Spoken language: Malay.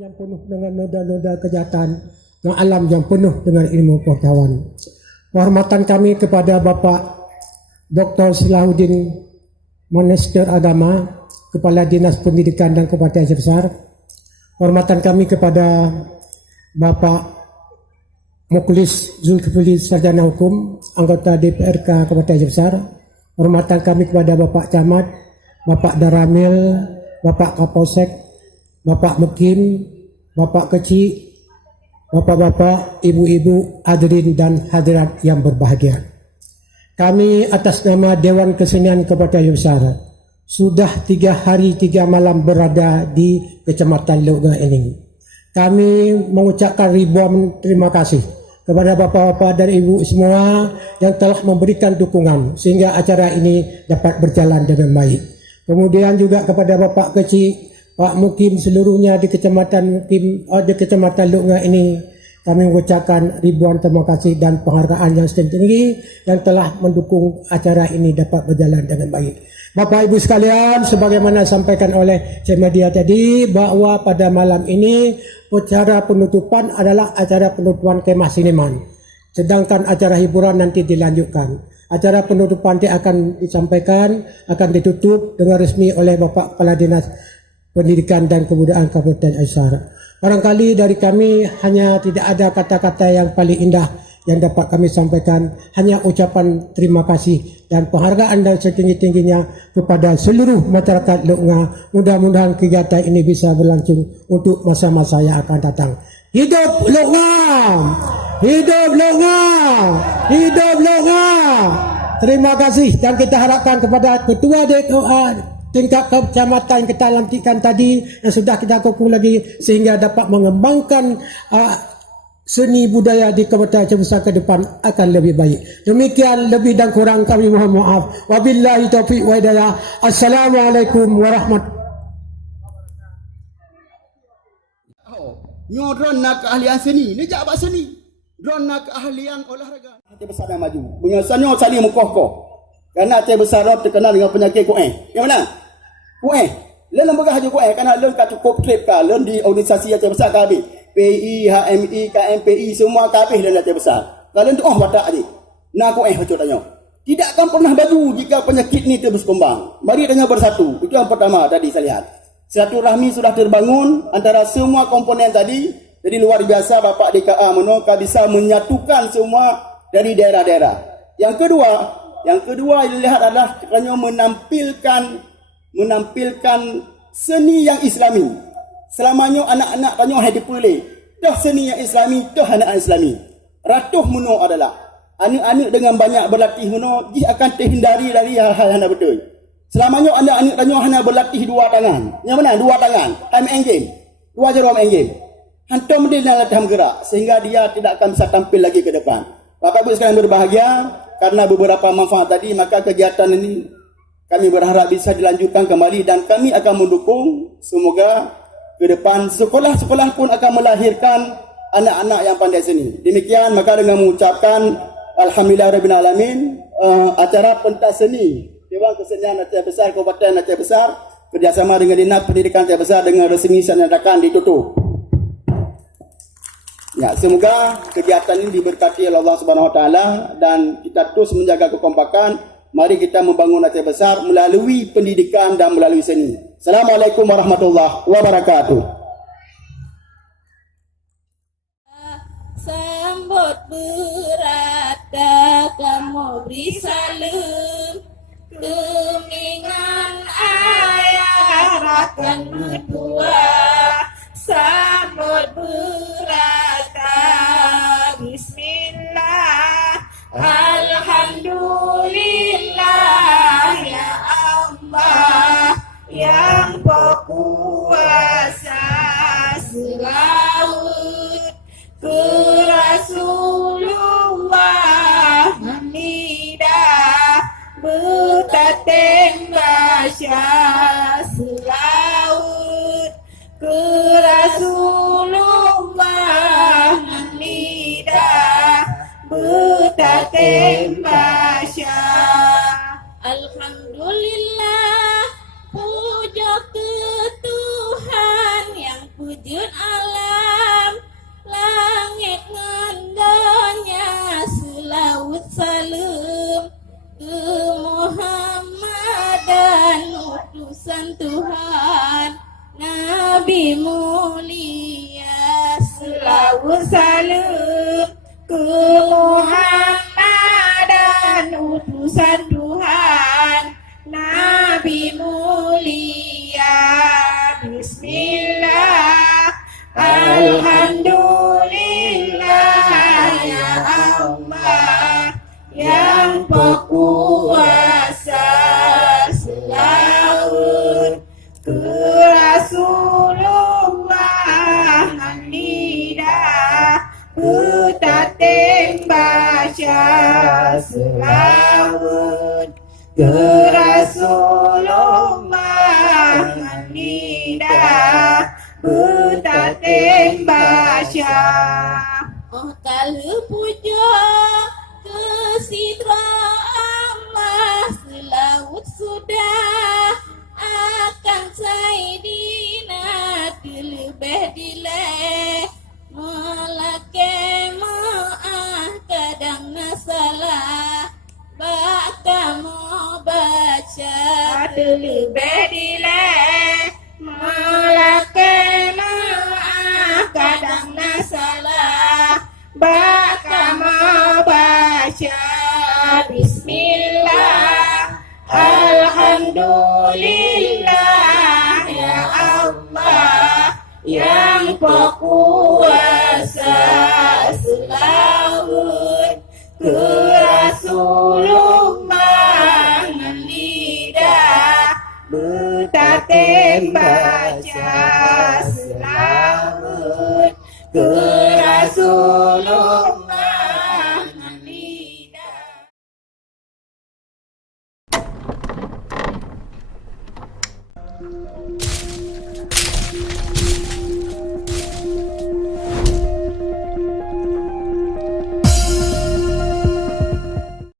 yang penuh dengan noda-noda kejahatan, yang alam yang penuh dengan ilmu pengetahuan. Penghormatan kami kepada Bapak Dr. Salahuddin Minister Agama, Kepala Dinas Pendidikan dan Kebudayaan Aceh Besar. Penghormatan kami kepada Bapak Mukhlis Zulkifli Sarjana Hukum, Anggota DPRK Kebudayaan Aceh Besar. Penghormatan kami kepada Bapak Camat, Bapak Daramil, Bapak Kapolsek, Bapak Mekim, Bapak Kecil, Bapak-bapak, ibu-ibu, hadirin dan hadirat yang berbahagia. Kami atas nama Dewan Kesenian Kebudayaan Besar sudah 3 hari 3 malam berada di Kecamatan Lok Ngah ini. Kami mengucapkan ribuan terima kasih kepada bapak-bapak dan ibu semua yang telah memberikan dukungan sehingga acara ini dapat berjalan dengan baik. Kemudian juga kepada Bapak Kecil, Pak Mukim, seluruhnya di Kecamatan Lok Ngah ini, kami mengucapkan ribuan terima kasih dan penghargaan yang setinggi yang telah mendukung acara ini dapat berjalan dengan baik. Bapak Ibu sekalian, sebagaimana disampaikan oleh Cik Media tadi, bahawa pada malam ini acara penutupan adalah acara penutupan kemah seniman. Sedangkan acara hiburan nanti dilanjutkan. Acara penutupan nanti akan disampaikan, akan ditutup dengan resmi oleh Bapak Kepala Dinas Pendidikan dan Kebudayaan Kabupaten Aceh Besar. Barangkali dari kami hanya tidak ada kata-kata yang paling indah yang dapat kami sampaikan, hanya ucapan terima kasih dan penghargaan dan setinggi-tingginya kepada seluruh masyarakat Lok Ngah. Mudah-mudahan kegiatan ini bisa berlangsung untuk masa-masa yang akan datang. Hidup Lok Ngah! Hidup Lok Ngah! Hidup Lok Ngah! Terima kasih dan kita harapkan kepada Ketua tingkat kecamatan yang kita lantikkan tadi yang sudah kita kukuh lagi sehingga dapat mengembangkan seni budaya di Kabupaten Aceh Besar ke depan akan lebih baik. Demikian, lebih dan kurang kami mohon maaf. Wabillahi taufiq wa hidayah. Assalamualaikum warahmatullahi wabarakatuh. Nyo drone nak keahlian seni, ni jak abak seni. Drone nak keahlian olahraga. Aceh Besar yang maju. Punya sanyo sali mukoh-koh. Kerana Aceh Besar terkenal dengan penyakit kueh. Yang mana? Kueh. Lain lembaga haji kueh. Kerana lain kat cukup trip kah. Lain di organisasi Aceh Besar kah habis. PI, HMI, KMPI, semua kah habis lain Aceh Besar. Kalau tu batak adik. Nak kueh macam tanya. Tidak akan pernah baju jika penyakit ni terus kembang. Mari tanya bersatu. Itu yang pertama tadi saya lihat. Silaturahmi sudah terbangun antara semua komponen tadi. Jadi luar biasa Bapak DKA Menokah bisa menyatukan semua dari daerah-daerah. Yang kedua dilihat adalah kerana menampilkan seni yang Islami. Selamanya anak-anak tanya hai dipilih. Dah seni yang Islami, dah anak Islami. Ratuh muno adalah anak-anak dengan banyak berlatih muno dia akan terhindari dari hal-hal yang betul. Selamanya anak-anak tanya hanya berlatih 2 tangan. Yang mana? 2 tangan. Time engine. 2 jarum engine. Hantar dia dalam latihan gerak sehingga dia tidak akan bisa tampil lagi ke depan. Bapak Ibu sekalian berbahagia, karena beberapa manfaat tadi, maka kegiatan ini kami berharap bisa dilanjutkan kembali dan kami akan mendukung. Semoga ke depan sekolah-sekolah pun akan melahirkan anak-anak yang pandai seni. Demikian, maka dengan mengucapkan Alhamdulillahirabbil alamin, acara pentas seni Dewan Kesenian Aceh Besar Kabupaten Aceh Besar kerjasama dengan Dinas Pendidikan Aceh Besar dengan resmi dinyatakan ditutup. Ya, semoga kegiatan ini diberkati oleh Allah Subhanahu Wa Taala dan kita terus menjaga kekompakan. Mari kita membangun Aceh Besar melalui pendidikan dan melalui seni. Assalamualaikum warahmatullahi wabarakatuh. Sambut berat kamu beri salam. Kemingan ayah akan berdua. Sambut berat. Bismillah, alhamdulillah ya Allah yang berkuasa. betatem basya. Alhamdulillah, puja ke Tuhan yang wujud alam, langit ngandanya selawat salam ke Muhammad dan utusan Tuhan Nabi mulia. Selawat salam ke Muhammad dan utusan Tuhan Nabi mulia. Bismillah, alhamdulillah ya Allah yang berkuasa. Selawat ke Rasulullah hamidah betatem basya. Selawat ke Rasulullah hamidah betatem basya. Oh tala puja ke Sidra Allah, selawat sudah akan Sayyidina terlebih dileh melake maaf kadang nasalah baka mau baca terlebih dileh melake maaf kadang nasalah baka mau baca. Bismillah, alhamdulillah ya Allah yang berkuasa. Selawat ke Rasulullah lidah betatem baca. Selawat ke Rasulullah lidah.